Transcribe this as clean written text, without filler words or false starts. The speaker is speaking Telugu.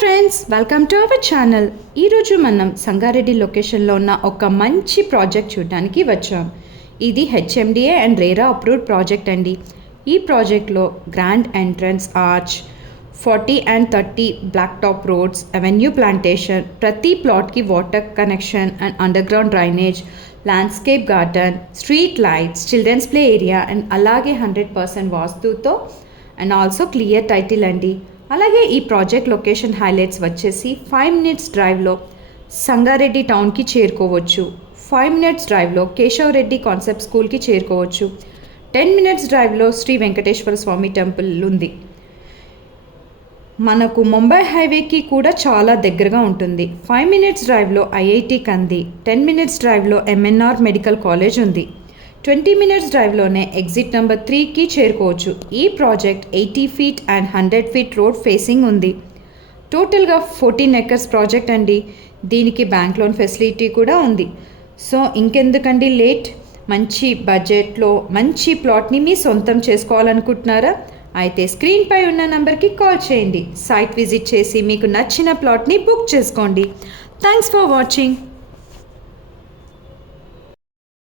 Friends, welcome to our channel. ఈరోజు మనం సంగారెడ్డి లొకేషన్లో ఉన్న ఒక మంచి ప్రాజెక్ట్ చూడడానికి వచ్చాం. ఇది HMDA and RERA approved project అండి. ఈ ప్రాజెక్ట్లో grand entrance arch, 40 and 30 black top roads, avenue plantation, ప్రతి ప్లాట్కి water connection and underground drainage, landscape garden, street lights, children's play area and అలాగే 100% వాస్తుతో అండ్ ఆల్సో క్లియర్ టైటిల్ అండి. అలాగే ఈ ప్రాజెక్ట్ లొకేషన్ హైలైట్స్ వచ్చేసి 5 minutes డ్రైవ్లో సంగారెడ్డి టౌన్కి చేరుకోవచ్చు, 5 minutes డ్రైవ్లో కేశవ్ రెడ్డి కాన్సెప్ట్ స్కూల్కి చేరుకోవచ్చు, 10 minutes డ్రైవ్లో శ్రీ వెంకటేశ్వర స్వామి టెంపుల్ ఉంది. మనకు ముంబై హైవేకి కూడా చాలా దగ్గరగా ఉంటుంది. 5 minutes డ్రైవ్లో ఐఐటి కంది, 10 minutes డ్రైవ్లో ఎంఎన్ఆర్ మెడికల్ కాలేజ్ ఉంది, 20 minutes డ్రైవ్లోనే ఎగ్జిట్ నెంబర్ 3కి చేరుకోవచ్చు. ఈ project 80 feet and 100 feet road facing ఉంది. టోటల్గా 14 acres ప్రాజెక్ట్ అండి. దీనికి బ్యాంక్ లోన్ ఫెసిలిటీ కూడా ఉంది. సో ఇంకెందుకండి లేట్, మంచి బడ్జెట్లో మంచి ప్లాట్ని మీ సొంతం చేసుకోవాలనుకుంటున్నారా? అయితే స్క్రీన్పై ఉన్న నెంబర్కి కాల్ చేయండి. సైట్ విజిట్ చేసి మీకు నచ్చిన ప్లాట్ని బుక్ చేసుకోండి. Thanks for watching.